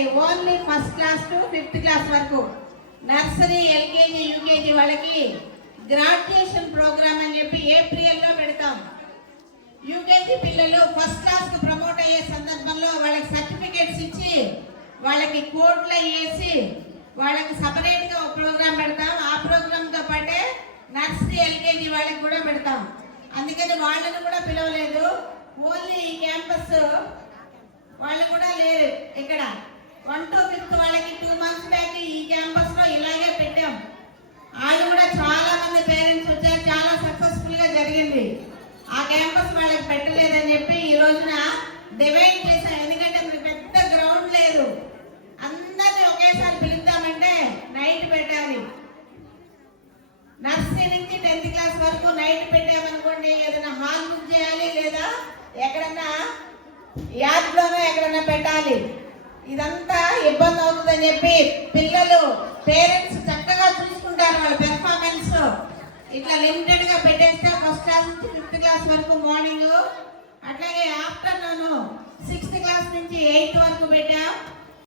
లేదండి, only first class to 5th class వరకు. Nursery, LKG, UKG వాళ్ళకి గ్రాడ్యుయేషన్ ప్రోగ్రామ్ అని చెప్పి ఏప్రిల్లో పెడతాం. యూకేజీ పిల్లలు ఫస్ట్ క్లాస్ కు ప్రమోట్ అయ్యే సందర్భంలో వాళ్ళకి సర్టిఫికేట్స్ ఇచ్చి వాళ్ళకి కోడ్లు వేసి వాళ్ళకి సపరేట్ గా ఒక ప్రోగ్రామ్ పెడతాం. ఆ ప్రోగ్రామ్ తో పాటే నర్సరీ, ఎల్కేజీ వాళ్ళకి కూడా పెడతాం. అందుకని వాళ్ళని కూడా పిలవలేదు. ఓన్లీ ఈ క్యాంపస్ వాళ్ళు కూడా లేరు ఇక్కడ. 1 to 5th వాళ్ళకి 2 months బ్యాక్ ఈ క్యాంపస్ లో ఇలాగే పెట్టాం. వాళ్ళు కూడా చాలా మంది పేరెంట్స్ వచ్చారు, చాలా సక్సెస్ఫుల్ గా జరిగింది. ఆ క్యాంపస్ వాళ్ళకి పెట్టలేదని చెప్పి ఈ రోజున డివైడ్ చేశాం. ఎందుకంటే మనకి పెద్ద గ్రౌండ్ లేదు, అందరినీ ఒకేసారి పిలుద్దామంటే నైట్ పెట్టాలి. నర్సరీ నుంచి 10th క్లాస్ వరకు నైట్ పెట్టామనుకోండి, ఏదైనా హాల్ బుక్ చేయాలి, లేదా ఎక్కడన్నా యార్డ్ లోనో ఎక్కడన్నా పెట్టాలి. ఇదంతా ఇబ్బంది అవుతుందని చెప్పి పిల్లలు పేరెంట్స్ చక్కగా చూసుకుంటారు వాళ్ళ పెర్ఫార్మెన్స్. ఇట్లా లిమిటెడ్ గా పెట్టేస్తే ఫస్ట్ క్లాస్ నుంచి 5th క్లాస్ వరకు మార్నింగ్, అట్లాగే ఆఫ్టర్నూన్ 6th క్లాస్ నుంచి 8